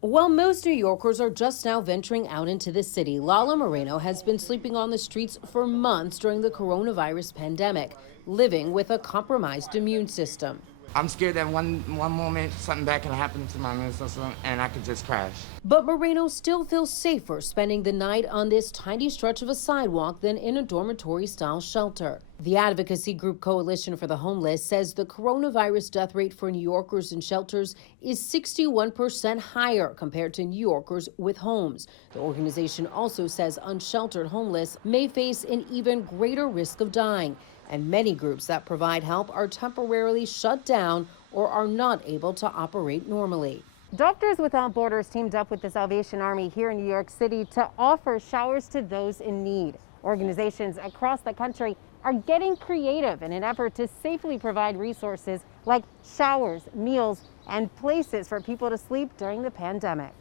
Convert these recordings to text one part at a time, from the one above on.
While most New Yorkers are just now venturing out into the city, Lala Moreno has been sleeping on the streets for months during the coronavirus pandemic, living with a compromised immune system. I'm scared that one moment something bad can happen to my immune system and I could just crash. But Moreno still feels safer spending the night on this tiny stretch of a sidewalk than in a dormitory-style shelter. The advocacy group Coalition for the Homeless says the coronavirus death rate for New Yorkers in shelters is 61% higher compared to New Yorkers with homes. The organization also says unsheltered homeless may face an even greater risk of dying, and many groups that provide help are temporarily shut down or are not able to operate normally. Doctors Without Borders teamed up with the Salvation Army here in New York City to offer showers to those in need. Organizations across the country are getting creative in an effort to safely provide resources like showers, meals, and places for people to sleep during the pandemic.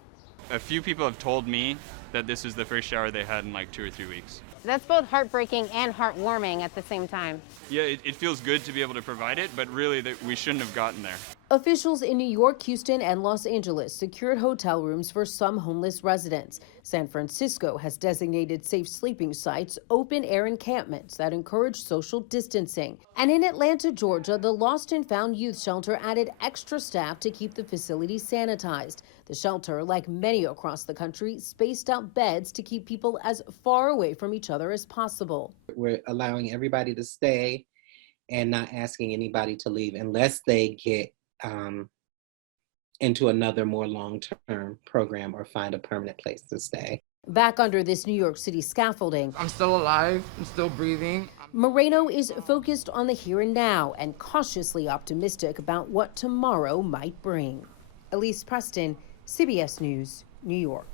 A few people have told me that this is the first shower they had in like 2 or 3 weeks. That's both heartbreaking and heartwarming at the same time. Yeah, it feels good to be able to provide it, but really we shouldn't have gotten there. Officials in New York, Houston, and Los Angeles secured hotel rooms for some homeless residents. San Francisco has designated safe sleeping sites, open-air encampments that encourage social distancing. And in Atlanta, Georgia, the Lost and Found Youth Shelter added extra staff to keep the facility sanitized. The shelter, like many across the country, spaced out beds to keep people as far away from each other as possible. We're allowing everybody to stay and not asking anybody to leave unless they get into another more long-term program or find a permanent place to stay. Back under this New York City scaffolding, I'm still alive, I'm still breathing. Moreno is focused on the here and now and cautiously optimistic about what tomorrow might bring. Elise Preston, CBS News, New York.